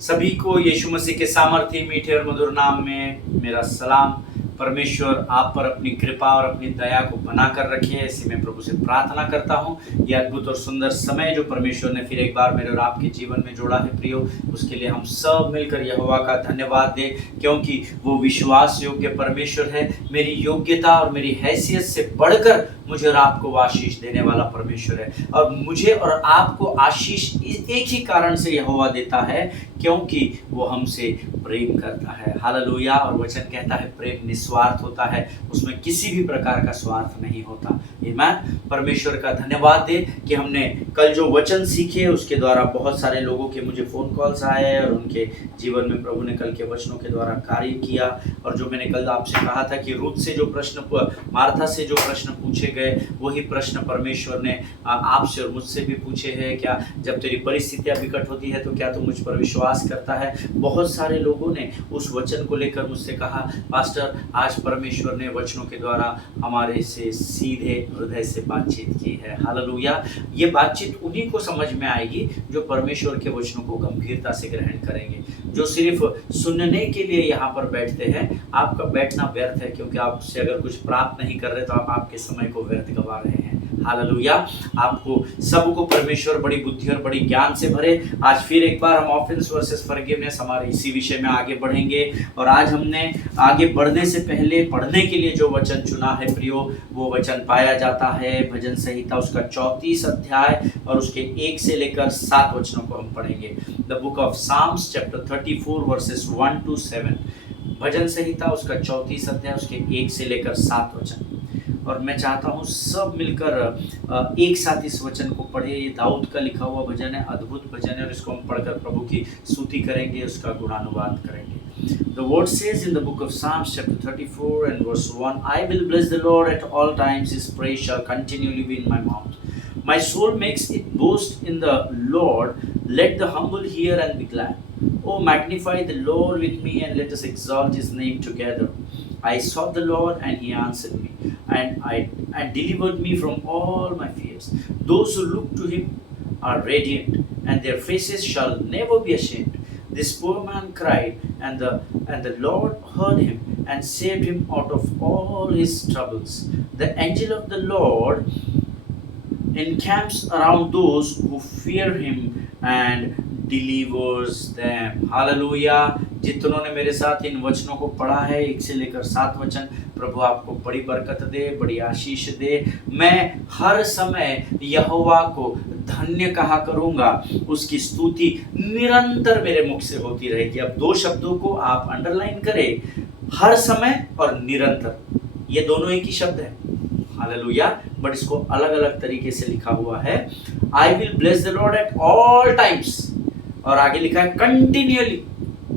सभी को यीशु मसीह के सामर्थ्य मीठे और मधुर नाम में मेरा सलाम। परमेश्वर आप पर अपनी कृपा और अपनी दया को बनाकर रखे, ऐसे मैं प्रभु से प्रार्थना करता हूँ। यह अद्भुत और सुंदर समय जो परमेश्वर ने फिर एक बार मेरे और आपके जीवन में जोड़ा है प्रियो, उसके लिए हम सब मिलकर यहोवा का धन्यवाद दें, क्योंकि वो विश्वास योग्य परमेश्वर है। मेरी योग्यता और मेरी हैसियत से बढ़कर मुझे और आपको आशीष देने वाला परमेश्वर है, और मुझे और आपको आशीष एक ही कारण से यहोवा देता है, क्योंकि वो हमसे प्रेम करता है। हालेलुया। और वचन कहता है प्रेम निस्वार्थ होता है, उसमें किसी भी प्रकार का स्वार्थ नहीं होता। आमीन। परमेश्वर का धन्यवाद दे कि हमने कल जो वचन सीखे उसके द्वारा बहुत सारे लोगों के मुझे फ़ोन कॉल्स आए और उनके जीवन में प्रभु ने कल के वचनों के द्वारा कार्य किया। और जो मैंने कल आपसे कहा था कि रूथ से जो प्रश्न, मार्था से जो प्रश्न पूछे गए, वही प्रश्न परमेश्वर ने आपसे और मुझसे भी पूछे हैं। क्या जब तेरी परिस्थितियां विकट होती है तो क्या तू मुझ पर विश्वास करता है? बहुत सारे लोगों ने उस वचन को लेकर मुझसे कहा, पास्टर आज परमेश्वर ने वचनों के द्वारा हमारे से सीधे हृदय से बातचीत की है। हालेलुया। ये बातचीत उन्हीं को समझ में आएगी जो परमेश्वर के वचनों को गंभीरता से ग्रहण करेंगे। जो सिर्फ सुनने के लिए यहाँ पर बैठते हैं, आपका बैठना व्यर्थ है, क्योंकि आपसे अगर कुछ प्राप्त नहीं कर रहे तो आप आपके समय को व्यर्थ गवा रहे हैं। हालेलुया। आपको सबको परमेश्वर बड़ी बुद्धि और बड़ी ज्ञान से भरे। आज फिर एक बार हम ऑफेंस वर्सेस फॉरगिवनेस हमारे इसी विषय में आगे बढ़ेंगे। और आज हमने आगे बढ़ने से पहले पढ़ने के लिए जो वचन चुना है प्रियो, वो वचन पाया जाता है भजन संहिता उसका 34 अध्याय और उसके 1 से लेकर 7 वचनों को हम पढ़ेंगे। The book of Psalms chapter 34 verses 1 to 7। भजन संहिता उसका 34 अध्याय उसके 1 से लेकर 7 वचन। और मैं चाहता हूँ सब मिलकर एक साथ इस वचन को पढ़े। ये दाऊद का लिखा हुआ भजन है, अद्भुत भजन है, और इसको हम पढ़कर प्रभु की स्तुति करेंगे, उसका गुणानुवाद करेंगे। The word says in the book of Psalms chapter 34 and verse 1, I will bless the Lord at all times, his praise shall continually be in my mouth. My soul makes it boast in the Lord, let the humble hear and be glad. Oh, magnify the Lord with me and let us exalt his name together. I sought the Lord and he answered me and delivered me from all my fears. Those who look to him are radiant, and their faces shall never be ashamed. This poor man cried, and the Lord heard him and saved him out of all his troubles. The angel of the Lord encamps around those who fear him and delivers them. Hallelujah. जितनों ने मेरे साथ इन वचनों को पढ़ा है 1 से लेकर 7 वचन, प्रभु आपको बड़ी बरकत दे, बड़ी आशीष दे। मैं हर समय यहोवा को धन्य कहा करूंगा, उसकी स्तुति निरंतर मेरे मुख से होती रहेगी। अब 2 शब्दों को आप अंडरलाइन करें, हर समय और निरंतर। ये दोनों एक ही शब्द है। हालेलुया। बट इसको अलग अलग तरीके से लिखा हुआ है। I will bless the Lord at all times, और आगे लिखा है कंटिन्यूअली,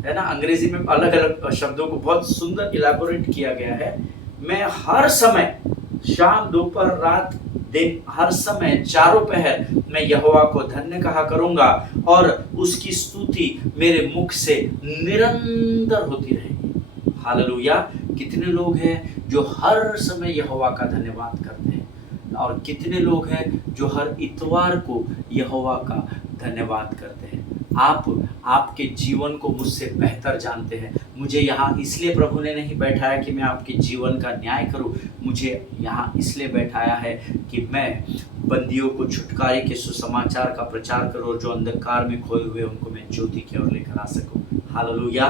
है ना। अंग्रेजी में अलग अलग शब्दों को बहुत सुंदर इलैबोरेट किया गया है। मैं हर समय, शाम दोपहर रात दिन, हर समय चारों पहर मैं यहोवा को धन्य कहा करूंगा, और उसकी स्तुति मेरे मुख से निरंतर होती रहेगी। हालेलुया। कितने लोग हैं जो हर समय यहोवा का धन्यवाद करते हैं, और कितने लोग हैं जो हर इतवार को यहोवा का धन्यवाद करते हैं। आप आपके जीवन को मुझसे बेहतर जानते हैं। मुझे यहाँ इसलिए प्रभु ने नहीं बैठाया कि मैं आपके जीवन का न्याय करूँ, मुझे यहाँ इसलिए बैठाया है कि मैं बंदियों को छुटकारे के सुसमाचार का प्रचार करूँ, और जो अंधकार में खोए हुए उनको मैं ज्योति की ओर लेकर आ सकूँ। हालेलुया।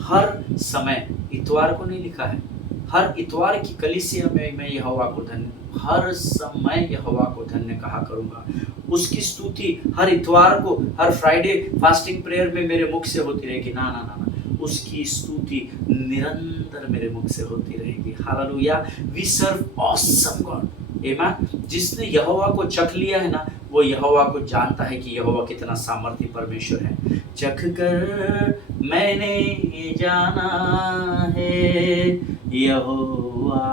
हर समय, इतवार को नहीं लिखा है, हर इतवार की कलीसिया में मैं यहोवा को धन्य, हर समय यहोवा को धन्य कहा करूंगा। उसकी स्तुति हर इतवार को, हर फ्राइडे फास्टिंग प्रेयर में मेरे मुख से होती रहेगी। ना ना ना ना, उसकी स्तुति निरंतर मेरे मुख से होती रहेगी। Hallelujah. We serve awesome God. आमीन। जिसने यहोवा को चख लिया है ना, वो यहोवा को जानता है कि यहोवा कितना सामर्थी परमेश्वर है। चख कर मैंने जाना है यहोवा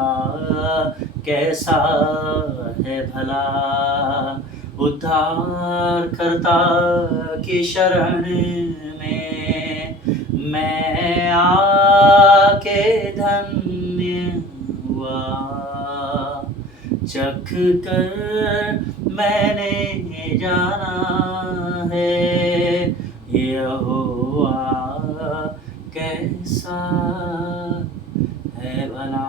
कैसा है भला, उद्धार करता की शरण में मैं आके धन्य हुआ। चख कर मैंने जाना है यहोवा यहोवा कैसा है भला।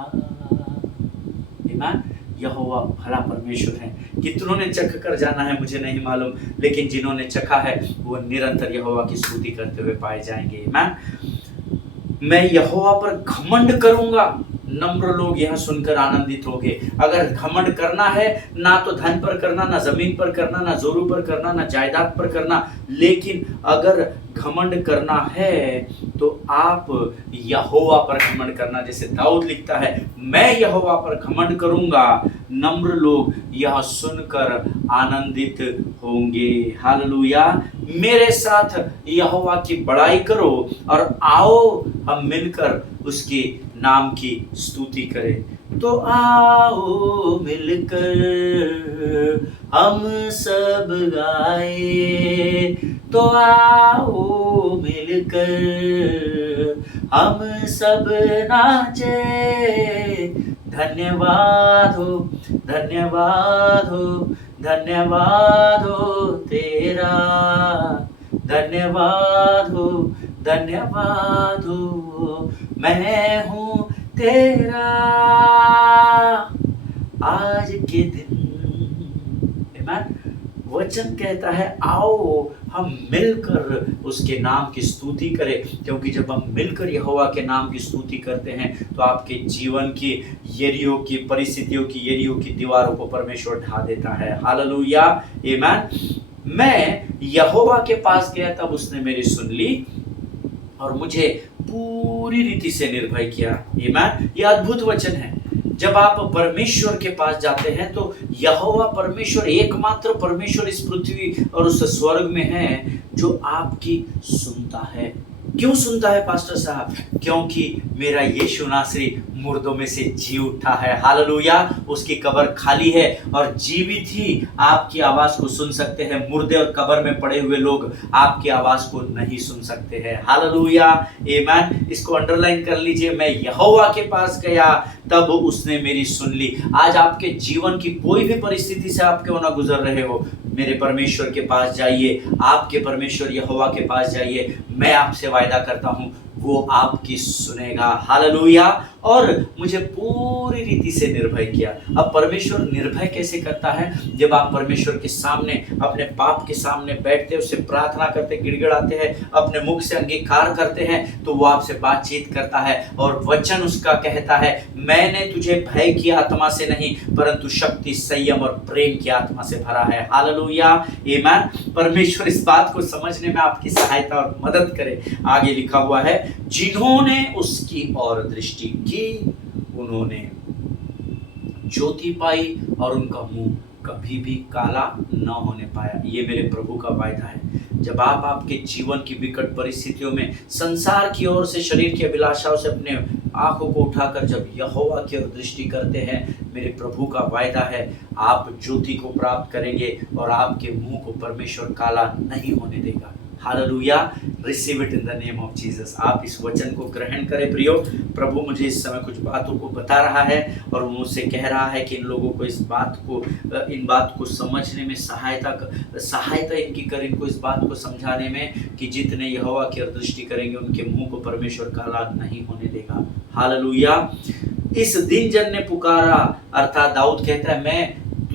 ईमान, यहोवा भला परमेश्वर है। कितनों ने चख कर जाना है मुझे नहीं मालूम, लेकिन जिन्होंने चखा है वो निरंतर यहोवा की स्तुति करते हुए पाए जाएंगे। ईमान, मैं यहोवा पर घमंड करूंगा। नम्र लोग यह सुनकर आनंदित होंगे। अगर घमंड करना है, ना तो धन पर करना, ना जमीन पर करना, ना जोरों पर करना, ना जायदाद पर करना, लेकिन अगर घमंड करना है तो आप यहोवा पर घमंड करना। जैसे दाऊद लिखता है, मैं यहोवा पर घमंड करूंगा, नम्र लोग यह सुनकर आनंदित होंगे। हालेलुया। मेरे साथ यहोवा की बड़ाई करो और आओ हम मिलकर उसके नाम की स्तुति करें। तो आओ मिलकर हम सब गाए, तो आओ मिलकर हम सब नाचे। धन्यवाद हो, धन्यवाद हो, धन्यवाद हो तेरा, धन्यवाद हो, धन्यवाद हो, मैं हूँ तेरा आज के दिन। आमीन। वचन कहता है आओ हम मिलकर उसके नाम की स्तुति करें, क्योंकि जब हम मिलकर यहोवा के नाम की स्तुति करते हैं तो आपके जीवन की यरीहो की परिस्थितियों की यरीहो की दीवारों को परमेश्वर ढा देता है। हालेलुया। आमीन। मैं यहोवा के पास गया तब उसने मेरी सुन ली और मुझे पूरी रीति से निर्भय किया। आमीन। यह अद्भुत वचन है। जब आप परमेश्वर के पास जाते हैं तो यहोवा परमेश्वर एकमात्र परमेश्वर इस पृथ्वी और उस स्वर्ग में है जो आपकी सुनता है। क्यों सुनता है पास्टर साहब? क्योंकि मेरा यीशु नासरी मुर्दों में से जी उठा है। हालेलुया। उसकी कब्र खाली है और जीवित ही आपकी आवाज को सुन सकते हैं। मुर्दे और कब्र में पड़े हुए लोग आपकी आवाज को नहीं सुन सकते हैं। हालेलुया। आमीन। इसको अंडरलाइन कर लीजिए। मैं यहोवा के पास गया तब उसने मेरी सुन ली। आज आपके जीवन की कोई भी परिस्थिति से आप क्यों ना गुजर रहे हो, मेरे परमेश्वर के पास जाइए, आपके परमेश्वर यहोवा के पास जाइए। मैं आपसे वायदा करता हूं वो आपकी सुनेगा। हालेलुया। और मुझे पूरी रीति से निर्भय किया। अब परमेश्वर निर्भय कैसे करता है? जब आप परमेश्वर के सामने अपने पाप के सामने बैठते, उससे प्रार्थना करते, गिड़गिड़ाते हैं, अपने मुख से अंगीकार करते हैं, तो वो आपसे बातचीत करता है और वचन उसका कहता है, मैंने तुझे भय की आत्मा से नहीं परंतु शक्ति, संयम और प्रेम की आत्मा से भरा है। हालेलुया। आमीन। परमेश्वर इस बात को समझने में आपकी सहायता और मदद करे। आगे लिखा हुआ है, जिन्होंने उसकी ओर दृष्टि की उन्होंने ज्योति पाई और उनका मुंह कभी भी काला न होने पाया। ये मेरे प्रभु का वायदा है। जब आप आपके जीवन की विकट परिस्थितियों में संसार की ओर से, शरीर की अभिलाषाओं से अपने आंखों को उठाकर जब यहोवा की ओर दृष्टि करते हैं, मेरे प्रभु का वायदा है आप ज्योति को प्राप्त करेंगे और आपके मुंह को परमेश्वर काला नहीं होने देगा। Hallelujah. Receive it in the name of Jesus. आप इस वचन को ग्रहण करें प्रियो। प्रभु मुझे इस समय कुछ बातों को बता रहा है और वो मुझसे कह रहा है कि इन लोगों को इन बात को समझने में सहायता इनकी कर, इनको इस बात को समझाने में कि जितने यहोवा की ओर दृष्टि करेंगे उनके मुंह को परमेश्वर काला नहीं होने देगा। हालेलुया। इस दिन जन ने पुकारा, अर्थात दाऊद कहता है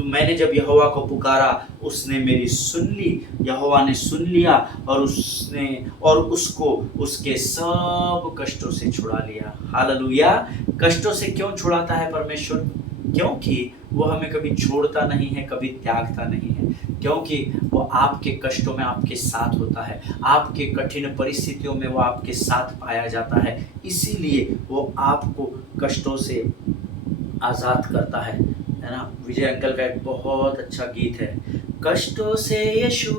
मैंने जब यहोवा को पुकारा उसने मेरी सुन ली। यहोवा ने सुन लिया और उसको उसके सब कष्टों से छुड़ा लिया। हालेलुया। कष्टों से क्यों छुड़ाता है परमेश्वर? क्योंकि वो हमें कभी छोड़ता नहीं है, कभी त्यागता नहीं है, क्योंकि वो आपके कष्टों में आपके साथ होता है, आपके कठिन परिस्थितियों में वो आपके साथ पाया जाता है। इसीलिए वो आपको कष्टों से आज़ाद करता है ना। विजय अंकल का एक बहुत अच्छा गीत है, कष्टों से यीशु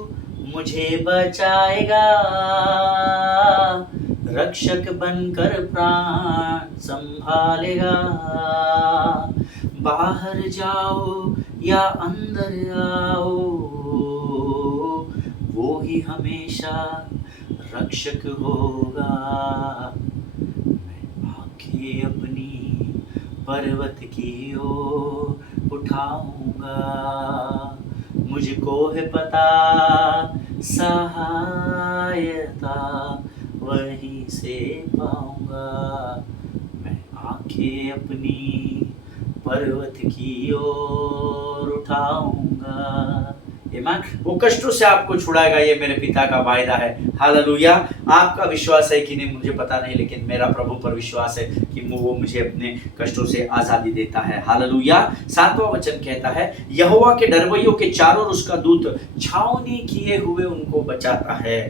मुझे बचाएगा, रक्षक बनकर प्राण संभालेगा। बाहर जाओ या अंदर आओ, वो ही हमेशा रक्षक होगा। मैं आंखें अपनी पर्वत की ओर उठाऊंगा, मुझको है पता सहायता वहीं से पाऊंगा। मैं आंखें अपनी पर्वत की ओर उठाऊंगा। ईमान, वो कष्टों से आपको छुड़ाएगा, ये मेरे पिता का वायदा है। हालेलुया। आपका विश्वास है कि नहीं मुझे पता नहीं, लेकिन मेरा प्रभु पर विश्वास है कि वो मुझे अपने कष्टों से आजादी देता है। हालेलुया। 7वां वचन कहता है, यहोवा के डरवैयों के चारों ओर उसका दूत छावनी किए हुए उनको बचाता है।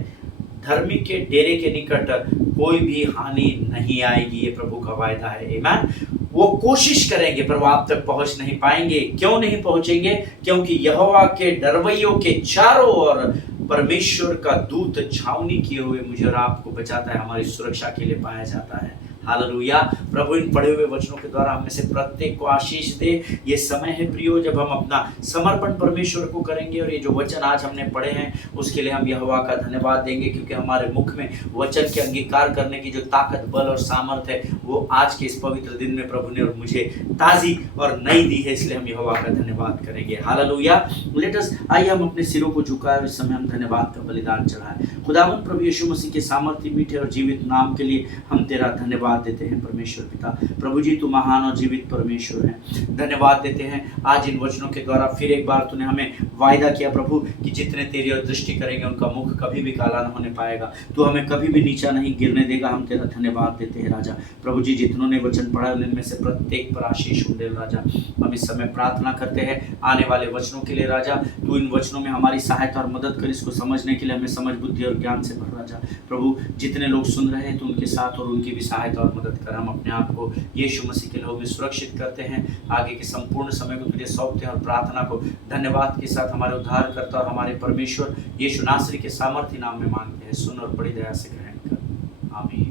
धर्मी के डेरे के निकट कोई भी हानि नहीं आएगी, ये प्रभु का वायदा है। आमीन। वो कोशिश करेंगे पर वो आप तक पहुंच नहीं पाएंगे। क्यों नहीं पहुंचेंगे? क्योंकि यहोवा के डरवैयों के चारों ओर परमेश्वर का दूत छावनी किए हुए मुझे और आपको बचाता है, हमारी सुरक्षा के लिए पाया जाता है। हालेलुया। प्रभु इन पढ़े हुए वचनों के द्वारा हम में से प्रत्येक को आशीष दे। ये समय है प्रियो जब हम अपना समर्पण परमेश्वर को करेंगे, और ये जो वचन आज हमने पढ़े हैं उसके लिए हम यहोवा का धन्यवाद देंगे, क्योंकि हमारे मुख में वचन के अंगीकार करने की जो ताकत, बल और सामर्थ है वो आज के इस पवित्र दिन में प्रभु ने और मुझे ताजी और नई दी है, इसलिए हम यहोवा का धन्यवाद करेंगे। हालेलुया। लेट अस, आइए हम अपने सिरों को झुकाएं और इस समय हम धन्यवाद का बलिदान चढ़ाएं। खुदावंद प्रभु यीशु मसीह के सामर्थ्य, मीठे और जीवित नाम के लिए हम तेरा धन्यवाद देते हैं परमेश्वर पिता। प्रभु जी तू महान और जीवित परमेश्वर है। धन्यवाद देते हैं आज इन वचनों के द्वारा फिर एक बार तूने हमें वायदा किया प्रभु कि जितने तेरी ओर दृष्टि करेंगे उनका मुख कभी भी काला न होने पाएगा, तू हमें कभी भी नीचा नहीं गिरने देगा। हम तेरा धन्यवाद देते हैं राजा। प्रभु जी जितनों ने वचन पढ़ा उनमें से प्रत्येक पर आशीष हो दे राजा। हम इस समय प्रार्थना करते हैं आने वाले वचनों के लिए राजा। तू इन वचनों में हमारी सहायता और मदद कर, इसको समझने के लिए हमें समझ, बुद्धि और ज्ञान से भर राजा। प्रभु जितने लोग सुन रहे हैं तो उनके साथ और उनकी भी सहायता और मदद कर। हम अपने आप को यीशु मसीह के नाम में सुरक्षित करते हैं। आगे के संपूर्ण समय को तुझे सौंपते हैं और प्रार्थना को धन्यवाद के साथ हमारे उद्धारकर्ता और हमारे परमेश्वर यीशु नासरी के सामर्थ्य नाम में मांगते हैं। सुन और बड़ी दया से ग्रहण कर, आमीन।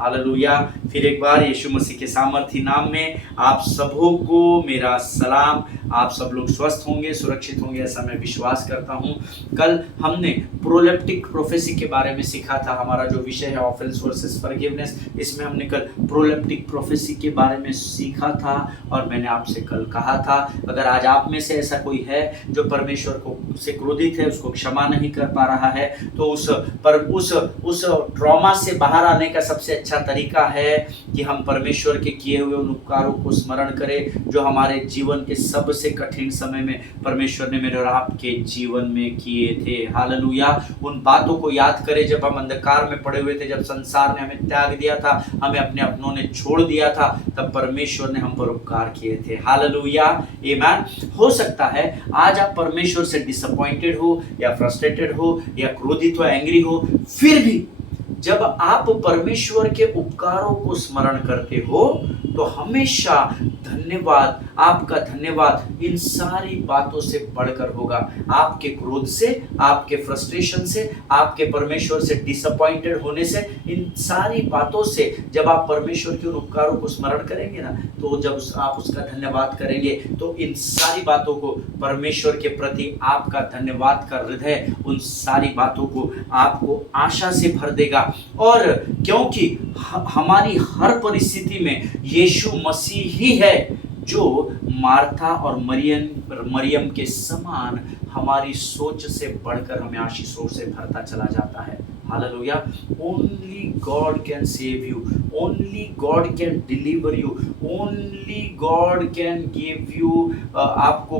हालेलुया। फिर एक बार यीशु मसीह के सामर्थ्य नाम में आप सबों को मेरा सलाम। आप सब लोग स्वस्थ होंगे, सुरक्षित होंगे, ऐसा मैं विश्वास करता हूं। कल हमने प्रोलेप्टिक प्रोफेसी के बारे में सीखा था। हमारा जो विषय है ऑफेंस वर्सेस फॉरगिवनेस, इसमें हमने कल प्रोलेप्टिक प्रोफेसी के बारे में सीखा था। और मैंने आपसे कल कहा था अगर आज आप में से ऐसा कोई है जो परमेश्वर को से क्रोधित है, उसको क्षमा नहीं कर पा रहा है, तो उस ट्रॉमा से बाहर आने का सबसे अच्छा तरीका है कि हम परमेश्वर के किए हुए उन उपकारों को स्मरण करें जो हमारे जीवन के सबसे कठिन समय में परमेश्वर ने मेरे और आपके जीवन में किए थे। हालेलुया। उन बातों को याद करें जब हम अंधकार में पड़े हुए थे, जब संसार ने हमें त्याग दिया था, हमें अपने अपनों ने छोड़ दिया था, तब परमेश्वर ने हम पर उपकार किए थे। हालेलुया। आमीन। हो सकता है आज आप परमेश्वर से डिसअपॉइंटेड हो या फ्रस्ट्रेटेड हो या क्रोधित हो, एंग्री हो, फिर भी जब आप परमेश्वर के उपकारों को स्मरण करते हो तो हमेशा धन्यवाद, आपका धन्यवाद इन सारी बातों से बढ़कर होगा। आपके क्रोध से, आपके फ्रस्ट्रेशन से, आपके परमेश्वर से डिसअपॉइंटेड होने से, इन सारी बातों से जब आप परमेश्वर के उन उपकारों को स्मरण करेंगे ना, तो जब आप उसका धन्यवाद करेंगे तो इन सारी बातों को, परमेश्वर के प्रति आपका धन्यवाद का हृदय उन सारी बातों को आपको आशा से भर देगा। और क्योंकि हमारी हर परिस्थिति में यीशु मसीह ही है जो मार्था और मरियम के समान हमारी सोच से बढ़कर हमें आशीषों से भरता चला जाता है। Hallelujah. Only God can save you, only God can deliver you, only God can give you आपको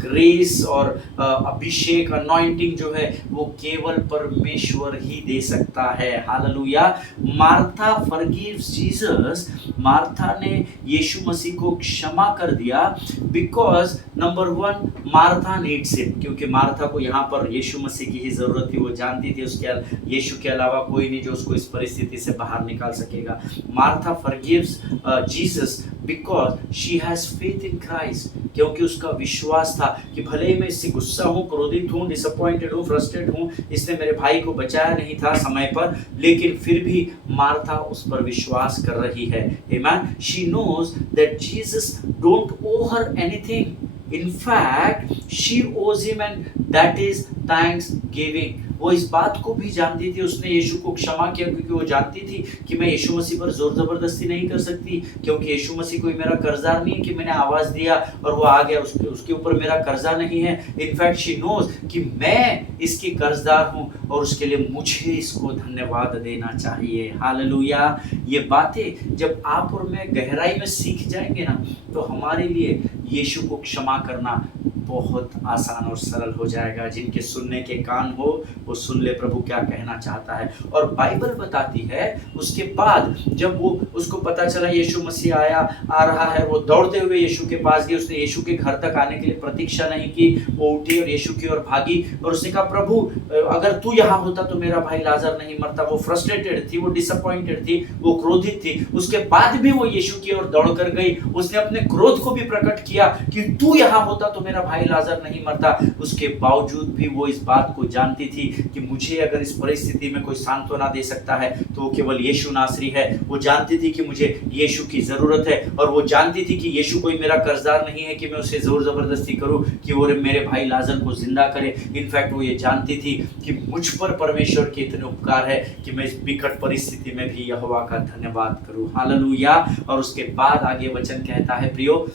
ग्रेस और अभिषेक, अनॉइंटिंग जो है वो केवल परमेश्वर ही दे सकता है। Hallelujah. Martha forgives Jesus, Martha ने यीशु मसीह को क्षमा कर दिया because number 1 Martha needs it, क्योंकि मार्था को यहाँ पर यीशु मसीह की ही जरूरत थी। वो जानती थी उसके यीशु के अलावा कोई नहीं जो उसको इस परिस्थिति से बाहर निकाल सकेगा। Martha forgives Jesus because she has faith in Christ, क्योंकि उसका विश्वास था कि भले ही मैं इससे गुस्सा हूँ, क्रोधित हूँ, डिसअपॉइंटेड हूँ, फ्रस्ट्रेट हूँ, इसने मेरे भाई को बचाया नहीं था समय पर, लेकिन फिर भी मार्था उस पर विश्वास कर रही है। आमीन। She knows that Jesus don't owe her anything, in fact she owes him, and that is thanksgiving। वो इस बात को भी जानती थी, उसने यीशु को क्षमा किया क्योंकि वो जानती थी कि मैं यीशु मसीह पर जोर जबरदस्ती नहीं कर सकती, क्योंकि यीशु मसीह कोई मेरा कर्जदार नहीं है कि मैंने आवाज दिया और वो आ गया, उसके ऊपर मेरा कर्जा नहीं है। इनफैक्ट शी नोज कि मैं इसकी कर्जदार हूं और उसके लिए मुझे इसको धन्यवाद देना चाहिए। हालेलुया। ये बातें जब आप और मैं गहराई में सीख जाएंगे ना, तो हमारे लिए यीशु को क्षमा करना बहुत आसान और सरल हो जाएगा। जिनके सुनने के कान हो वो सुन ले प्रभु क्या कहना चाहता है। और बाइबल बताती है उसके बाद जब वो उसको पता चला यीशु मसीह आ रहा है, वो दौड़ते हुए यीशु के पास गई। उसने यीशु के घर तक आने के लिए प्रतीक्षा नहीं की, वो उठी और यीशु की ओर भागी और उसने कहा प्रभु अगर तू यहाँ होता तो मेरा भाई लाजर नहीं मरता। वो फ्रस्ट्रेटेड थी, वो डिसअपॉइंटेड थी, वो क्रोधित थी। उसके बाद भी वो यीशु की ओर दौड़ कर गई। उसने अपने क्रोध को भी प्रकट किया कि तू यहाँ होता तो मेरा भाई लाजर नहीं मरता। उसके बावजूद भी वो इस बात को जानती थी कि मुझे अगर इस परिस्थिति में कोई सांत्वना दे सकता है तो वो केवल यीशु नासरी है। वो जानती थी कि मुझे यीशु की जरूरत है और वो जानती थी कि यीशु कोई मेरा कर्जदार नहीं है कि मैं उसे जोर जबरदस्ती करूं कि वो मेरे भाई लाजर को जिंदा करे। इनफैक्ट वो ये जानती थी कि मुझ पर परमेश्वर के इतने उपकार है कि मैं इस विकट परिस्थिति में भी यहोवा का धन्यवाद करूं। हालेलुया। और उसके बाद आगे वचन कहता है प्रियो,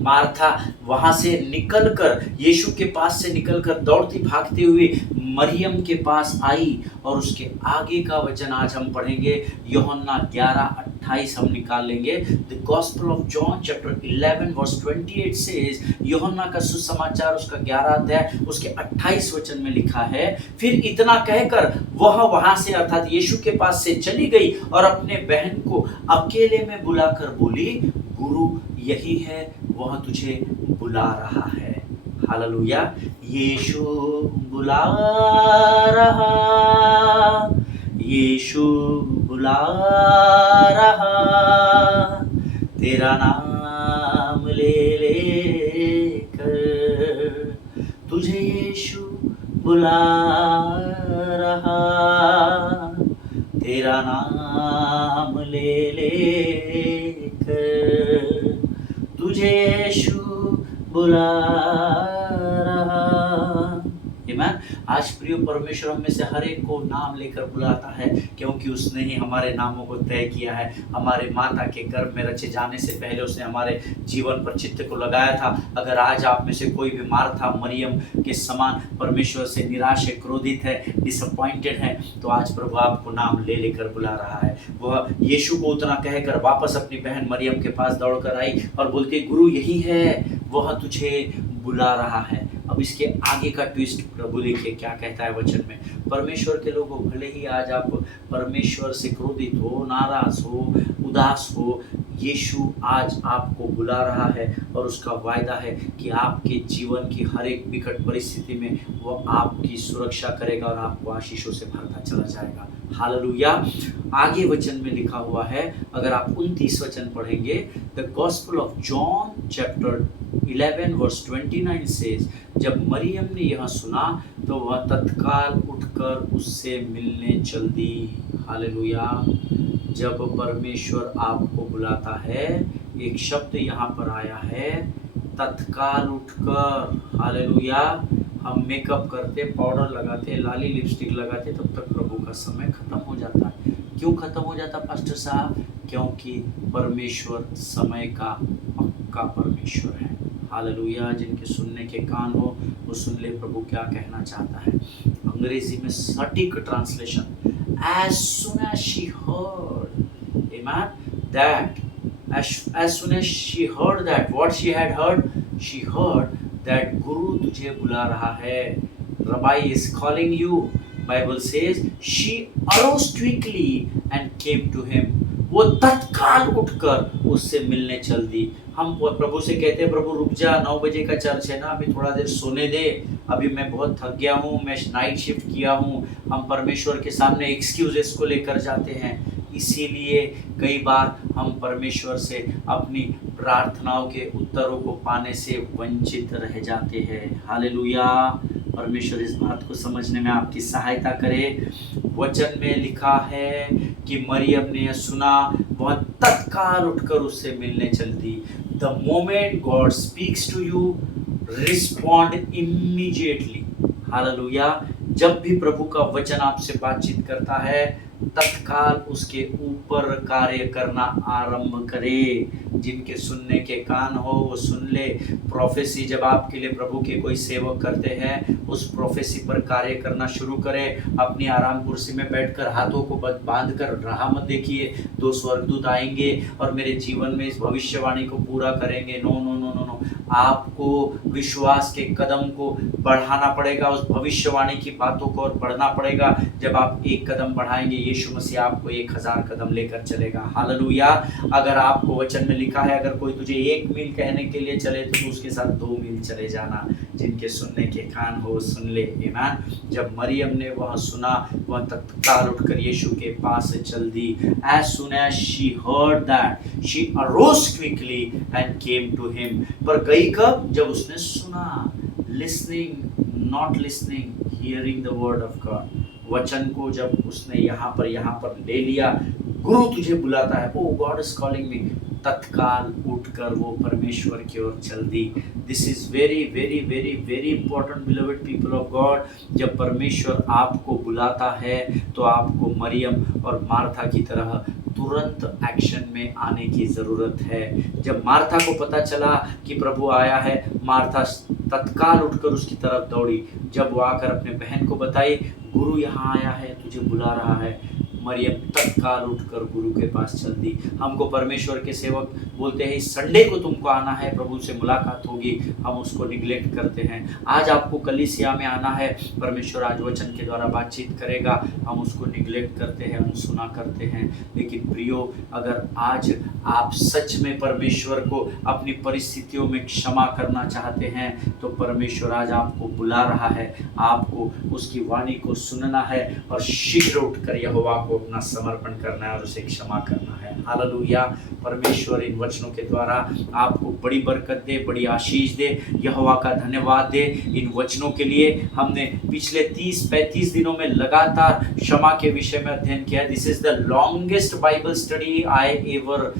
मार्था वहां से निकलकर यीशु के पास से निकलकर दौड़ती भागती हुई मरियम के पास आई। और उसके आगे का वचन आज हम पढ़ेंगे, यूहन्ना 11:28 हम निकाल लेंगे। The gospel of John chapter 11 verse 28 says, यूहन्ना का सुसमाचार उसका 11 अध्याय उसके 28 वचन में लिखा है, फिर इतना कहकर वह वहां से अर्थात यीशु के पास से चली गई और अपने बहन को अकेले में बुलाकर बोली, गुरु यही है, वह तुझे बुला रहा है। हालेलुया। यीशु बुला रहा, यीशु बुला रहा, तेरा नाम ले लेकर तुझे यीशु बुला रहा, तेरा नाम ले लेकर तुझे यीशु बुला रहा। आमीन। आज प्रिय परमेश्वर हम में से हर एक को नाम लेकर बुलाता है, क्योंकि उसने ही हमारे नामों को तय किया है। हमारे माता के गर्भ में रचे जाने से पहले उसने हमारे जीवन पर चित्त को लगाया था। अगर आज आप में से कोई भी मार्था मरियम के समान परमेश्वर से निराश है, क्रोधित है, डिसअपॉइंटेड है, तो आज प्रभु आपको नाम ले लेकर बुला रहा है। वह यीशु को उतना कहकर वापस अपनी बहन मरियम के पास दौड़कर आई और बोलती, गुरु यही है, वह तुझे बुला रहा है। अब इसके आगे का ट्विस्ट प्रभु देखिए क्या कहता है वचन में। परमेश्वर के लोगों, भले ही आज आप परमेश्वर से क्रोधित हो, नाराज हो, उदास हो, यीशु आज आपको बुला रहा है और उसका वायदा है कि आपके जीवन की हर एक विकट परिस्थिति में वो आपकी सुरक्षा करेगा और आपको आशीषों से भरता चला जाएगा। हालेलुया। आगे वचन में लिखा हुआ है, अगर आप 29 वचन पढ़ेंगे, the gospel of John chapter 11 verse 29 says, जब मरियम ने यह सुना तो वह तत्काल उठकर उससे मिलने चल दी। हालेलुया। जब परमेश्वर आपको बुलाता है, एक शब्द यहाँ पर आया है, तत्काल उठकर। हालेलुया। हम मेकअप करते, पाउडर लगाते, लाली लिपस्टिक लगाते, तब तक प्रभु का समय खत्म हो जाता है। क्यों खत्म हो जाता पास्टर साहब? क्योंकि परमेश्वर समय का पक्का परमेश्वर है। हालेलुया। जिनके सुनने के कान हो वो सुन ले प्रभु क्या कहना चाहता है। अंग्रेजी में सटीक translation, as soon as she heard, amen, that as soon as she heard that, what she had heard, she heard that गुरु तुझे बुला रहा है, Rabbi is calling you. Bible says she arose quickly and came to him. वो तत्काल उठकर उससे मिलने चल दी। हम प्रभु से कहते हैं, प्रभु रुक जा, 9 बजे का चर्च है ना, अभी थोड़ा देर सोने दे, अभी मैं बहुत थक गया हूँ, मैं नाइट शिफ्ट किया हूँ। हम परमेश्वर के सामने एक्सक्यूजेस को लेकर जाते हैं। इसीलिए कई बार हम परमेश्वर से अपनी प्रार्थनाओं के उत्तरों को पाने से वंचित रह जाते हैं। हालेलुया। परमेश्वर इस बात को समझने में आपकी सहायता करे। वचन में लिखा है कि मरियम ने यह सुना, वह तत्काल उठकर उससे मिलने चल दी। The moment God speaks to you, respond immediately. Hallelujah. जब भी प्रभु का वचन आपसे बातचीत करता है, तत्काल उसके ऊपर कार्य करना आरंभ करे। जिनके सुनने के कान हो वो सुन ले। प्रोफेसी जब आपके लिए प्रभु के कोई सेवक करते हैं, उस प्रोफेसी पर कार्य करना शुरू करें। अपनी आराम कुर्सी में बैठकर हाथों को बांध कर राह मत देखिए, 2 स्वर्गदूत आएंगे और मेरे जीवन में इस भविष्यवाणी को पूरा करेंगे। No no no no no, आपको विश्वास के कदम को बढ़ाना पड़ेगा, उस भविष्यवाणी की बातों को और बढ़ना पड़ेगा। जब आप एक कदम बढ़ाएंगे, यीशु मसीह आपको 1000 कदम लेकर चलेगा। हालेलुया। अगर आपको वचन में लिखा है, अगर कोई तुझे 1 मील कहने के लिए चले तो उसके साथ 2 मील चले जाना। जिनके सुनने के कान हो सुन ले। आमीन। जब मरियम ने वह सुना, वह तत्काल उठकर यीशु के पास चल दी। As soon as she heard that, she arose quickly and came to him. पर गई कब? जब उसने सुना। Listening, not listening, hearing the word of God. वचन को जब उसने यहाँ पर ले लिया, गुरु तुझे बुलाता है, oh God is calling me, तत्काल उठकर वो परमेश्वर की ओर चल दी। This is very very very very important beloved people of God. जब परमेश्वर आपको बुलाता है तो आपको मरियम और मार्था की तरह तुरंत एक्शन में आने की ज़रूरत है। जब मार्था को पता चला कि प्रभु आया है, मार्था तत्काल उठकर उसकी तरफ दौड़ी। जब वो आकर अपने बहन को बताई, गुरु यहाँ आया है, तुझे बुला रहा है, मरियम तत्काल उठकर गुरु के पास चल दी। हमको परमेश्वर के सेवक बोलते हैं, इस संडे को तुमको आना है, प्रभु से मुलाकात होगी, हम उसको निगलेक्ट करते हैं। आज आपको कलीसिया में आना है, परमेश्वर आज वचन के द्वारा बातचीत करेगा, हम उसको निगलेक्ट करते हैं, अनसुना करते हैं। लेकिन प्रियो, अगर आज आप सच में परमेश्वर को अपनी परिस्थितियों में क्षमा करना चाहते हैं तो परमेश्वर आज आपको बुला रहा है, आपको उसकी वाणी को सुनना है और शीघ्र उठकर यहोवा को अपना समर्पण करना है और उसे क्षमा करना है। हालेलुया। परमेश्वर इन वचनों के द्वारा आपको बड़ी बरकत दे, बड़ी आशीष दे। यहोवा का धन्यवाद दे इन वचनों के लिए। हमने पिछले 30-35 दिनों में लगातार क्षमा के विषय में अध्ययन किया। This is the longest Bible study I ever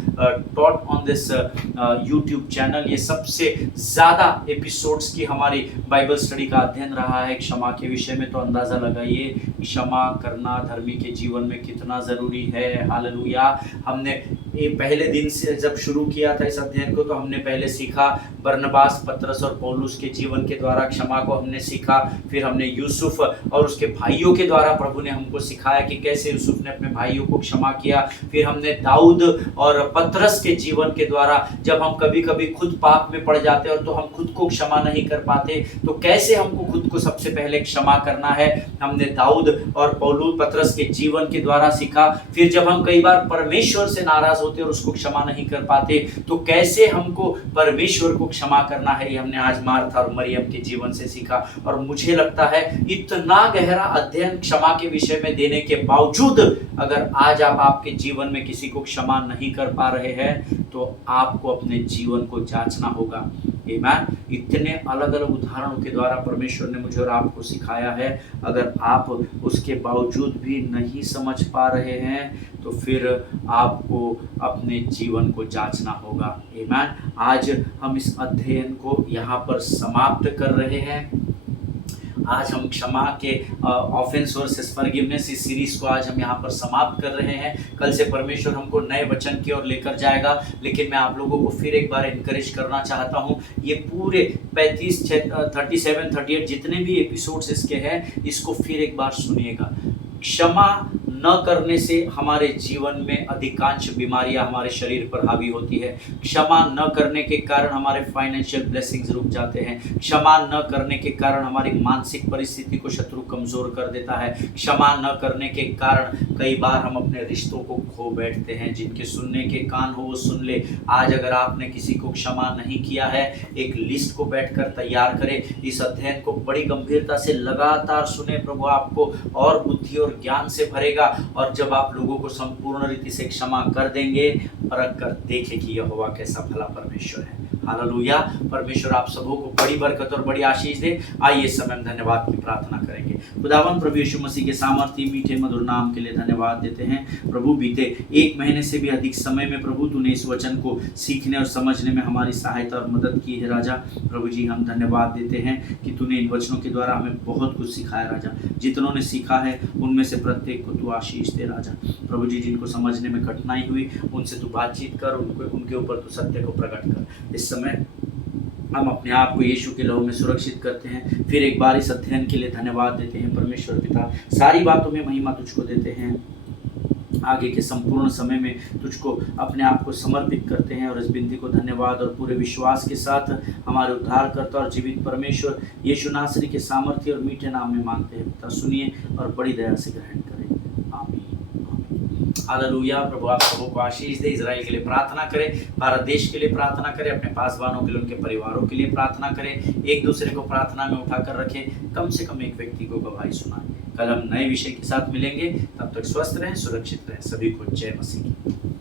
taught on this YouTube channel. ये सबसे ज़्यादा एपिसोड्स की हमारी बाइबल स्टडी का अध्ययन रहा है क्षमा के विषय में। तो अंदाज़ा लगाइए क्षमा करना धर्मी के जीवन में कितना ज़रूरी है। हालेलुया। हमने ये पहले दिन से जब शुरू किया था इस अध्ययन को, तो हमने पहले सीखा बरनबास, पतरस और पौलुस के जीवन के द्वारा क्षमा को हमने सीखा। फिर हमने यूसुफ और उसके भाइयों के द्वारा प्रभु ने हमको सिखाया कि कैसे यूसुफ ने अपने भाइयों को क्षमा किया। फिर हमने दाऊद और पतरस के जीवन के द्वारा, जब हम कभी कभी खुद पाप में पड़ जाते हैं और तो हम खुद को क्षमा नहीं कर पाते, तो कैसे हमको खुद को सबसे पहले क्षमा करना है, हमने दाऊद और पौलुस पतरस के जीवन के द्वारा सीखा। फिर जब हम कई बार परमेश्वर से नाराज होते और उसको क्षमा नहीं कर पाते, तो कैसे हमको परमेश्वर को क्षमा करना है, ये हमने आज मार्था और मरियम के जीवन से सीखा। और मुझे लगता है इतना गहरा अध्ययन क्षमा के विषय में देने के बावजूद अगर आज आप आपके जीवन में किसी को क्षमा नहीं कर पा रहे हैं तो आपको अपने जीवन को जांचना होगा। आमीन। इतने अलग अलग उदाहरणों के द्वारा परमेश्वर ने मुझे और आपको सिखाया है। अगर आप उसके बावजूद भी नहीं समझ पा रहे हैं तो फिर आपको अपने जीवन को जांचना होगा। आमीन। आज हम इस अध्ययन को यहाँ पर समाप्त कर रहे हैं। आज हम क्षमा के ऑफेंस वर्सेस फॉरगिवनेस इस सीरीज को आज हम यहाँ पर समाप्त कर रहे हैं। कल से परमेश्वर हमको नए वचन की ओर लेकर जाएगा, लेकिन मैं आप लोगों को फिर एक बार इनकरेज करना चाहता हूँ, ये पूरे 35, 37, 38 जितने भी एपिसोड्स इसके हैं, इसको फिर एक बार सुनिएगा। क्षमा न करने से हमारे जीवन में अधिकांश बीमारियां हमारे शरीर पर हावी होती है। क्षमा न करने के कारण हमारे फाइनेंशियल ब्लेसिंग्स रुक जाते हैं। क्षमा न करने के कारण हमारी मानसिक परिस्थिति को शत्रु कमज़ोर कर देता है। क्षमा न करने के कारण कई बार हम अपने रिश्तों को खो बैठते हैं। जिनके सुनने के कान हो वो सुन ले। आज अगर आपने किसी को क्षमा नहीं किया है, एक लिस्ट को बैठकर तैयार करें। इस अध्ययन को बड़ी गंभीरता से लगातार सुने। प्रभु आपको और बुद्धि और ज्ञान से भरेगा। और जब आप लोगों को संपूर्ण रीति से क्षमा कर देंगे, परख कर देखें कि यहोवा कैसा भला परमेश्वर है। हालेलुया। परमेश्वर आप सबों को बड़ी बरकत और बड़ी आशीष दे। आइए इस समय हम धन्यवाद की प्रार्थना करेंगे। खुदावन प्रभु यीशु मसीह के सामर्थी मीठे मधुर नाम के लिए धन्यवाद देते हैं। प्रभु बीते 1 महीने से भी अधिक समय में प्रभु तूने इस वचन को सीखने और समझने में हमारी सहायता और मदद की है राजा। प्रभु जी हम धन्यवाद देते हैं कि तूने इन वचनों के द्वारा हमें बहुत कुछ सिखाया राजा। जितनों ने सीखा है उनमें से प्रत्येक को तू आशीष दे राजा। प्रभु जी जिनको समझने में कठिनाई हुई उनसे तू बातचीत कर, उनके ऊपर तू सत्य को प्रकट कर। इस समय हम अपने आप को यीशु के लहू में सुरक्षित करते हैं। फिर एक बार इस अध्ययन के लिए धन्यवाद देते हैं परमेश्वर पिता। सारी बातों में महिमा तुझको देते हैं। आगे के संपूर्ण समय में तुझको अपने आप को समर्पित करते हैं और इस बिंदी को धन्यवाद और पूरे विश्वास के साथ हमारे उद्धारकर्ता और जीवित परमेश्वर यीशु नासरी के सामर्थ्य और मीठे नाम में मांगते हैं पिता। सुनिए और बड़ी दया से ग्रहण करें। आमीन। हालेलुया। प्रभु आप सबों को आशीष दे। इजराइल के लिए प्रार्थना करें, भारत देश के लिए प्रार्थना करें, अपने पासवानों के लिए, उनके परिवारों के लिए प्रार्थना करें। एक दूसरे को प्रार्थना में उठाकर रखें। कम से कम एक व्यक्ति को गवाही सुनाएं। कल हम नए विषय के साथ मिलेंगे। तब तक स्वस्थ रहें, सुरक्षित रहें। सभी को जय मसीह की।